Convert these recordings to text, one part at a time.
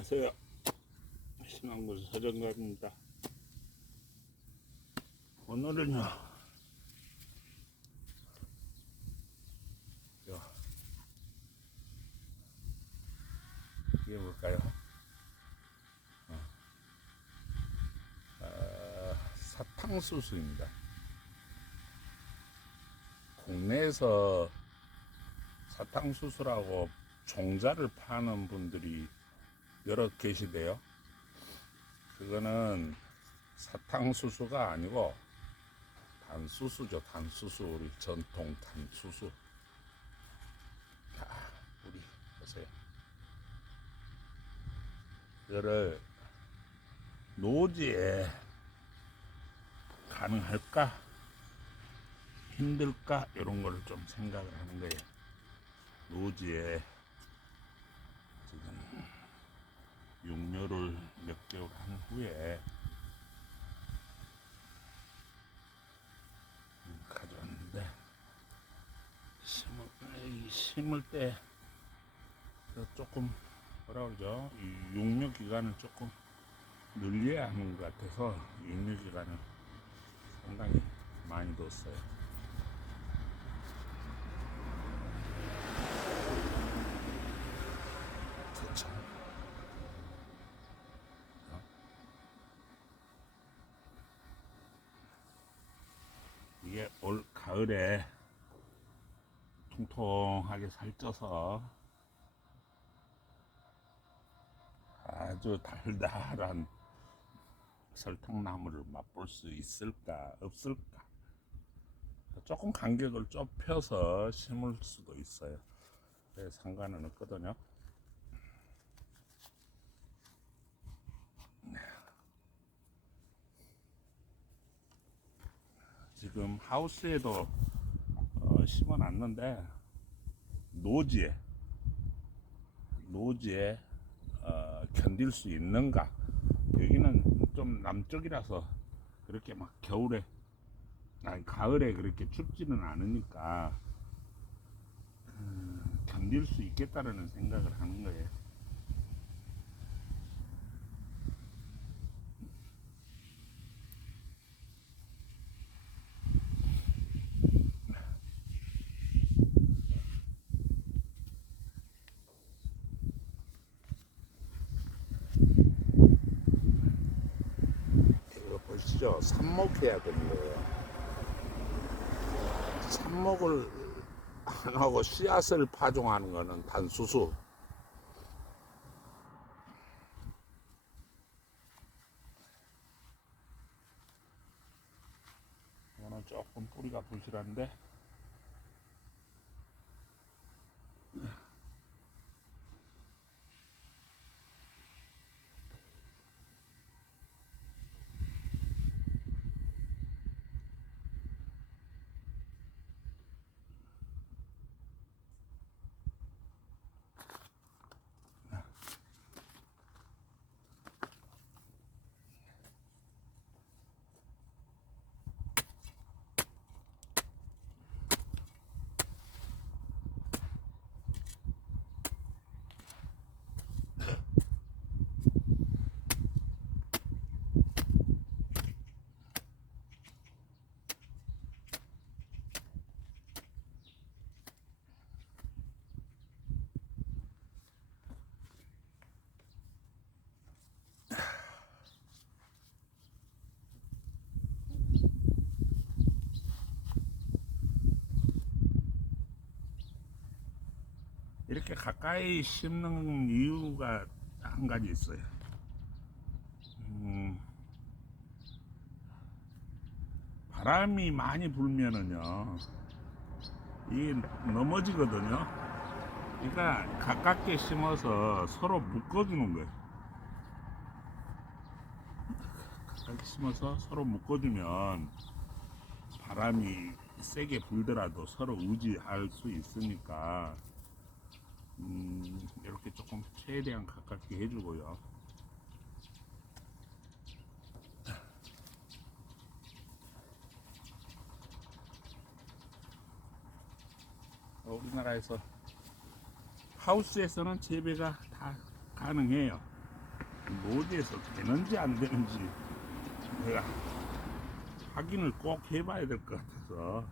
안녕하세요. 신앙군 서정갑입니다. 오늘은요. 저, 이게 뭘까요? 어. 아, 사탕수수입니다. 국내에서 사탕수수라고 종자를 파는 분들이 여러 계시대요. 그거는 사탕수수가 아니고 단수수죠. 단수수 우리 전통 단수수. 자, 우리 보세요. 이거를 노지에 가능할까? 힘들까? 이런 거를 좀 생각을 하는 거예요. 노지에 지금 육료를 몇 개월 한 후에 가져왔는데 심을, 이 심을 때 조금 뭐라 그러죠 이 육류 기간을 조금 늘려야 하는 것 같아서 육류 기간을 상당히 많이 뒀어요. 그렇죠. 이게 올 가을에 통통하게 살쪄서 아주 달달한 설탕나물을 맛볼 수 있을까 없을까? 조금 간격을 좁혀서 심을 수도 있어요. 네, 상관은 없거든요 지금 하우스에도 어, 심어 놨는데 노지에 노지에 어, 견딜 수 있는가 여기는 좀 남쪽이라서 그렇게 막 겨울에 아니 가을에 그렇게 춥지는 않으니까 음, 견딜 수 있겠다라는 생각을 하는 거예요. 보시죠. 삽목해야 되는 거예요. 삽목을 안 하고 씨앗을 파종하는 거는 단수수. 이거는 조금 뿌리가 부실한데 이렇게 가까이 심는 이유가 한 가지 있어요. 음, 바람이 많이 불면은요, 이게 넘어지거든요. 그러니까 가깝게 심어서 서로 묶어주는 거예요. 가깝게 심어서 서로 묶어주면 바람이 세게 불더라도 서로 의지할 수 있으니까 음, 이렇게 조금 최대한 가깝게 해주고요. 어, 우리나라에서 하우스에서는 재배가 다 가능해요. 노지에서 되는지 안 되는지 내가 확인을 꼭 해봐야 될 것 같아서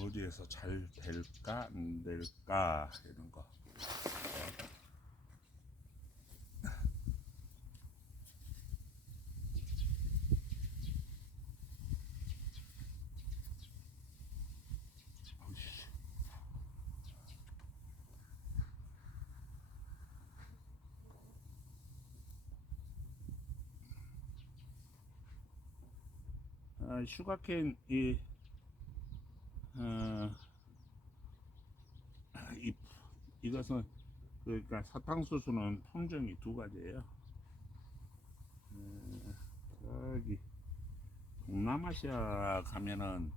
노지에서 잘 될까 안 될까 이런 거. 아, 슈가케인 이 어, 이 이것은 그러니까 사탕수수는 품종이 두 가지예요. 어, 저기 동남아시아 가면은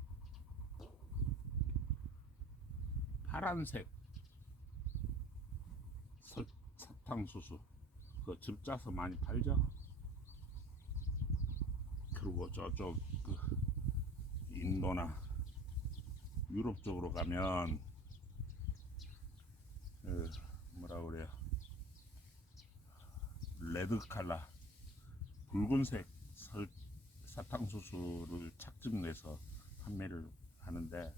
파란색 설, 사탕수수 그 즙짜서 많이 팔죠. 그리고 저쪽 그 인도나 유럽 쪽으로 가면 그 뭐라 그래요 레드 칼라 붉은색 설, 사탕수수를 착즙내서 판매를 하는데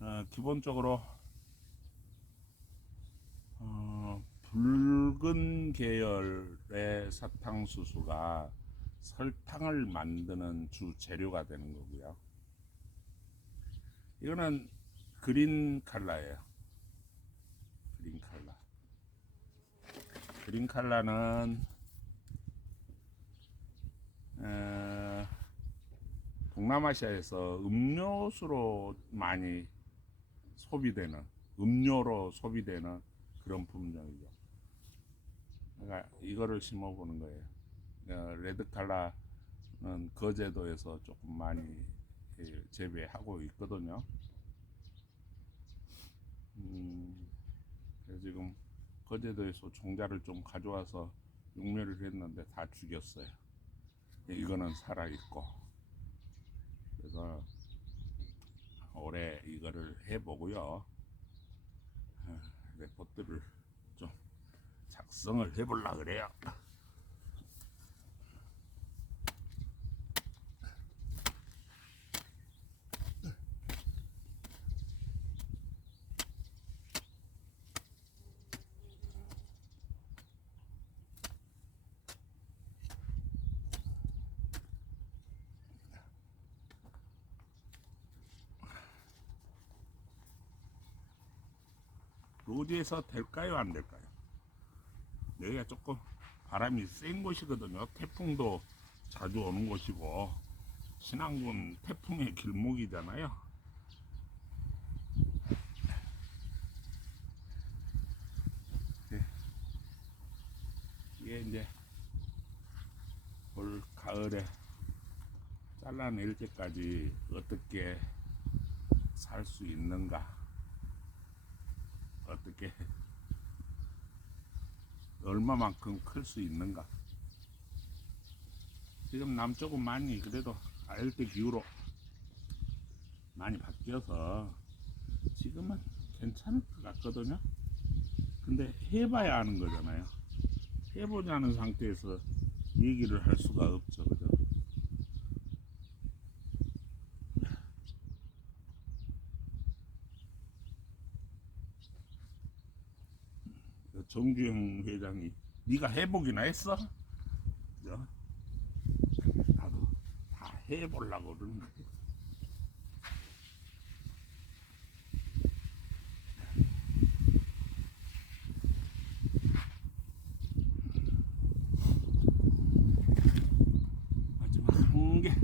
어, 기본적으로 어, 붉은 계열의 사탕수수가 설탕을 만드는 주 재료가 되는 거고요. 이거는 그린 칼라예요. 그린 칼라. 그린 칼라는 어, 동남아시아에서 음료수로 많이 소비되는 음료로 소비되는 그런 품종이죠. 그러니까 이거를 심어보는 거예요. 어, 레드 칼라는 거제도에서 조금 많이 예, 재배하고 있거든요. 음, 그래서 지금 거제도에서 종자를 좀 가져와서 육묘를 했는데 다 죽였어요. 예, 이거는 살아 있고 그래서 올해 이거를 해보고요. 아, 레포트를 좀 작성을 해보려 그래요. 로드에서 될까요 안 될까요? 여기가 조금 바람이 센 곳이거든요. 태풍도 자주 오는 곳이고 신안군 태풍의 길목이잖아요. 네. 이게 이제 올 가을에 잘라낼 때까지 어떻게 살 수 있는가 어떻게 얼마만큼 클 수 있는가. 지금 남쪽은 많이 그래도 가을때 기후로 많이 바뀌어서 지금은 괜찮을 것 같거든요. 근데 해봐야 하는 거잖아요. 해보지 않은 상태에서 얘기를 할 수가 없죠 그죠 그 정주영 회장이 네가 해보기나 했어? 그죠? 나도 다 해보려고 그러는 거야. 마지막 한 개.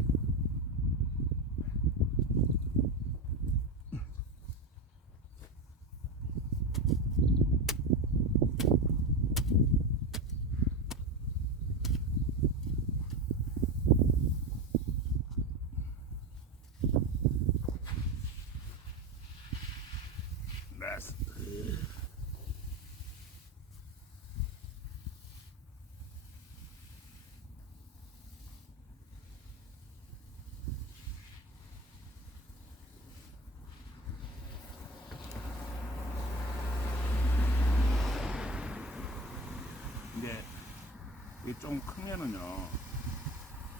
이게 좀 크면은요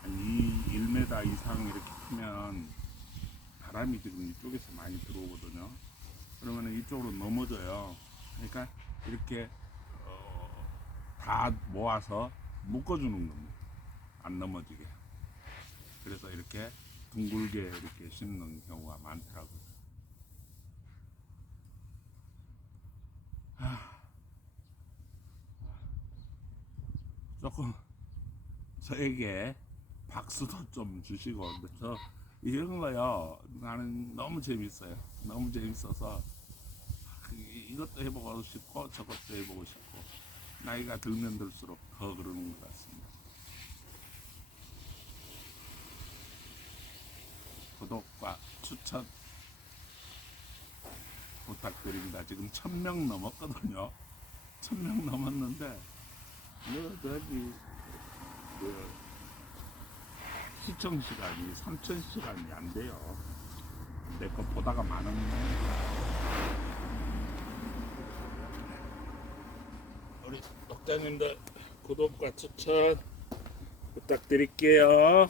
한 2, 1m 이상 이렇게 크면 바람이 지금 이쪽에서 많이 들어오거든요. 그러면은 이쪽으로 넘어져요. 그러니까 이렇게 어, 다 모아서 묶어주는 겁니다. 안 넘어지게. 그래서 이렇게 둥글게 이렇게 심는 경우가 많더라고요 조금 저에게 박수도 좀 주시고 저 이런 거요. 나는 너무 재밌어요. 너무 재밌어서 그 이것도 해보고 싶고 저것도 해보고 싶고 나이가 들면 들수록 더 그러는 것 같습니다. 구독과 추천 부탁드립니다. 지금 천 명 넘었거든요. 천 명 넘었는데 뭐 저기 그 시청 시간이 3천 시간이 안 돼요. 내 거 보다가 많은데 우리 독자님들 구독과 추천 부탁드릴게요.